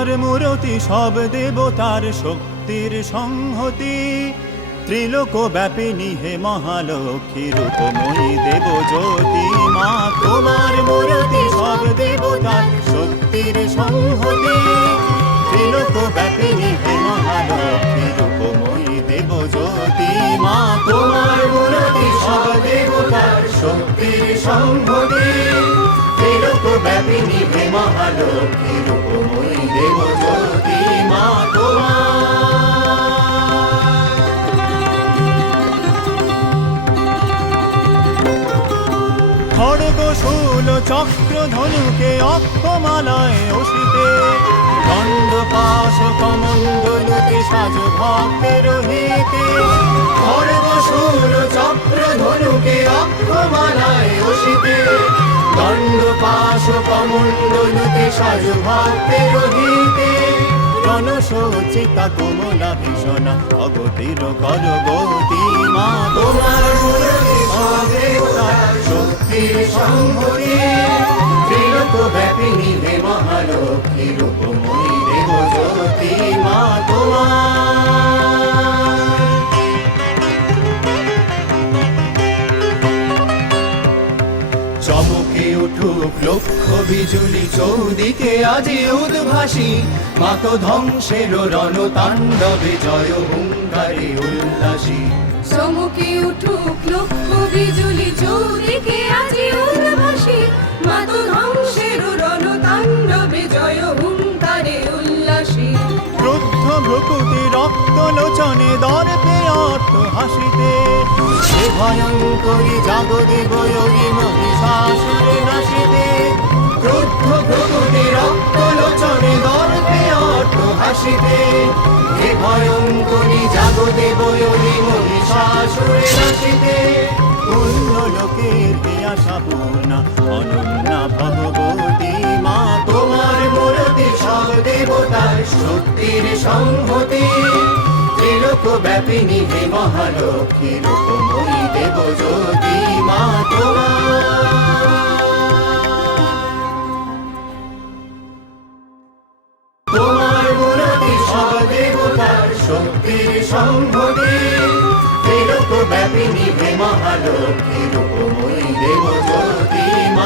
তোমার মূরতি সব দেবতার শক্তির সংহতি, ত্রিলোক ব্যাপিনী হে মহালক্ষ্মী রূপময়ী দেবজ্যোতি মা। তোমার মূরতি সব দেবতার শক্তির সংহতি, ত্রিলোক ব্যাপিনী হে মহালক্ষ্মী রূপময়ী দেবজ্যোতি মা। তোমার মূরতি সব দেবতার শক্তির সংহতি, ত্রিলোক ব্যাপিনী হে মহালক্ষ্মী রূপময়ী দেবজ্যোতি মা। খড়গ শূল চক্র ধনুকে অক্ষমালায় অসিতে, দণ্ড পাশ কমণ্ডলুতে সাজ ভক্তের হিতে। খড়গ শূল চক্র ধনুকে অক্ষমালায় অসিতে, দণ্ড পাশ কমণ্ডলুতে সাজ ভক্তের হিতে। রণসজ্জিতা কোমলা ভীষণা অগতির কর গতি মা। তোমার মূরতি সব দেবতার শক্তির সংহতি, ত্রিলোক ব্যাপিনী হে মহালক্ষ্মী রূপময়ী দেবজ্যোতি মা। চমকে উঠুক লক্ষ বিজুলি চৌদিকে আজি উদ্ভাসী, মাত ধ্বংসের রণতাণ্ডবে জয় হুঙ্কারে উল্লাসী। চমকে উঠুক লক্ষ বিজুলি চৌদিকে আজি উদ্ভাসী, মাত ধ্বংসের রণতাণ্ডবে জয় হুঙ্কারে উল্লাসী। ক্রুদ্ধ ভ্রকুটি রক্ত লোচনে দর্পে অর্থ হাসিতে, সে ভয়ঙ্করী জাগদেব যোগী মহিষাসুরে নাশিতে। ক্রুদ্ধ ভ্রকুটি রক্ত লোচনে দর্পে অর্থ হাসিতে, হে ভয়ঙ্করী জাগদেব যোগী মহিষাসুরে নাশিতে। পুণ্য লোকের হে আশা পূর্ণা অনন্যা ভগবতী মা। তোমার মূরতি সব দেবতার শক্তির সংহতি, ত্রিলোক ব্যাপিনী হে মহালক্ষ্মী রূপময়ী দেবজ্যোতি মা। তোমার মূরতি সব দেবতার শক্তির সংহতি, ত্রিলোক ব্যাপিনী হে মহালক্ষ্মী রূপময়ী দেবজ্যোতি মা।